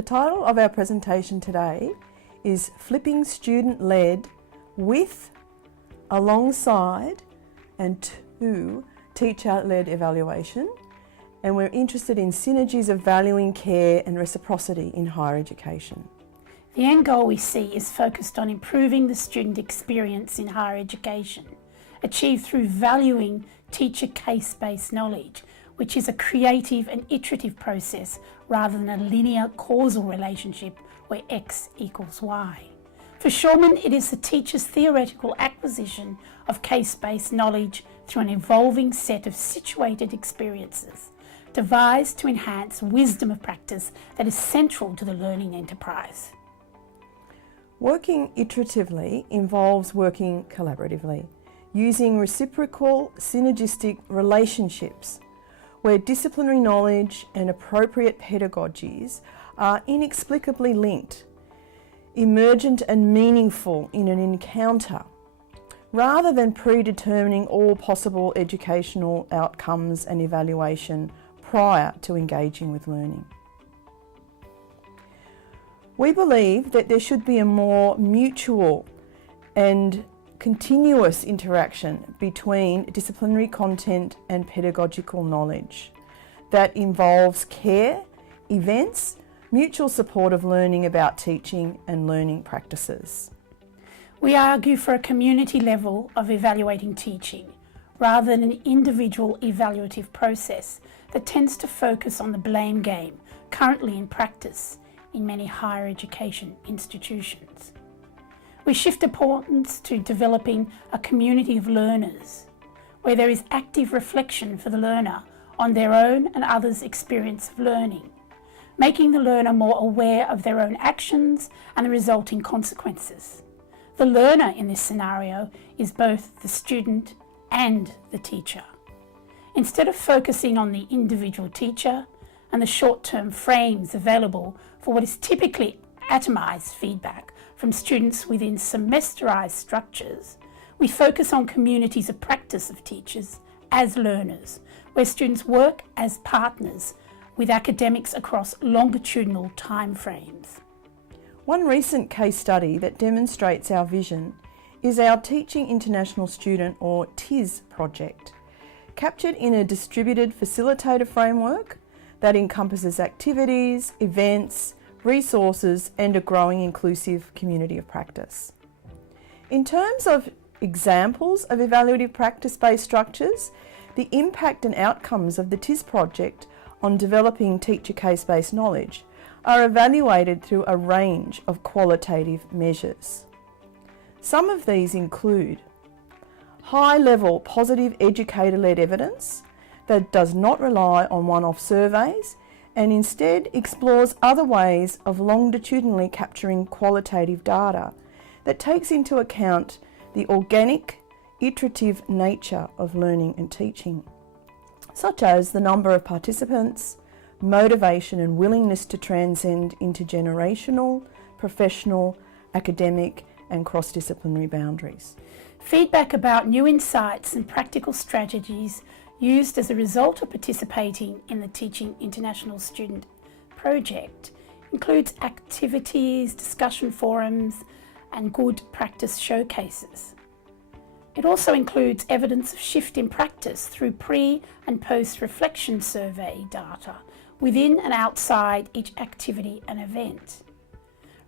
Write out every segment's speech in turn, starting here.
The title of our presentation today is Flipping Student-Led with, Alongside and to Teacher-Led Evaluation, and we're interested in synergies of valuing care and reciprocity in higher education. The end goal we see is focused on improving the student experience in higher education, achieved through valuing teacher case-based knowledge, which is a creative and iterative process rather than a linear causal relationship where X equals Y. For Shulman, it is the teacher's theoretical acquisition of case-based knowledge through an evolving set of situated experiences, devised to enhance wisdom of practice that is central to the learning enterprise. Working iteratively involves working collaboratively, using reciprocal synergistic relationships where disciplinary knowledge and appropriate pedagogies are inexplicably linked, emergent and meaningful in an encounter, rather than predetermining all possible educational outcomes and evaluation prior to engaging with learning. We believe that there should be a more mutual and continuous interaction between disciplinary content and pedagogical knowledge that involves care, events, mutual support of learning about teaching and learning practices. We argue for a community level of evaluating teaching rather than an individual evaluative process that tends to focus on the blame game currently in practice in many higher education institutions. We shift importance to developing a community of learners where there is active reflection for the learner on their own and others' experience of learning, making the learner more aware of their own actions and the resulting consequences. The learner in this scenario is both the student and the teacher. Instead of focusing on the individual teacher and the short-term frames available for what is typically atomized feedback from students within semesterized structures, we focus on communities of practice of teachers as learners, where students work as partners with academics across longitudinal time frames. One recent case study that demonstrates our vision is our Teaching International Student, or TIS project, captured in a distributed facilitator framework that encompasses activities, events, resources and a growing inclusive community of practice. In terms of examples of evaluative practice-based structures, the impact and outcomes of the TIS project on developing teacher case-based knowledge are evaluated through a range of qualitative measures. Some of these include high-level positive educator-led evidence that does not rely on one-off surveys and instead explores other ways of longitudinally capturing qualitative data that takes into account the organic, iterative nature of learning and teaching, such as the number of participants, motivation and willingness to transcend intergenerational, professional, academic and cross-disciplinary boundaries. Feedback about new insights and practical strategies used as a result of participating in the Teaching International Student project includes activities, discussion forums and good practice showcases. It also includes evidence of shift in practice through pre- and post-reflection survey data within and outside each activity and event.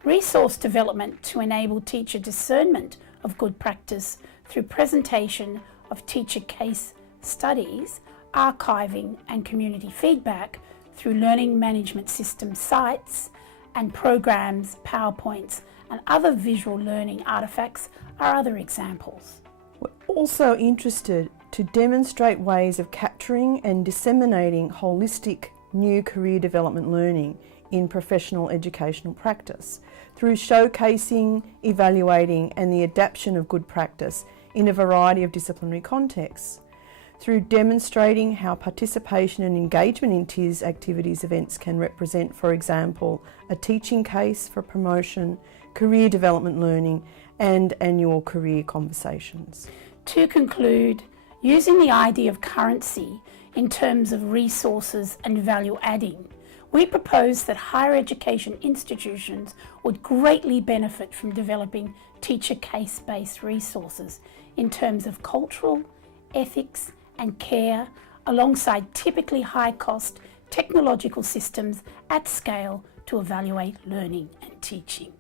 Resource development to enable teacher discernment of good practice through presentation of teacher case studies, archiving and community feedback through learning management system sites and programs, PowerPoints and other visual learning artefacts are other examples. We're also interested to demonstrate ways of capturing and disseminating holistic new career development learning in professional educational practice through showcasing, evaluating and the adaptation of good practice in a variety of disciplinary contexts, through demonstrating how participation and engagement in TIS activities events can represent, for example, a teaching case for promotion, career development learning and annual career conversations. To conclude, using the idea of currency in terms of resources and value adding, We propose that higher education institutions would greatly benefit from developing teacher case-based resources in terms of cultural, ethics and care, alongside typically high-cost technological systems at scale to evaluate learning and teaching.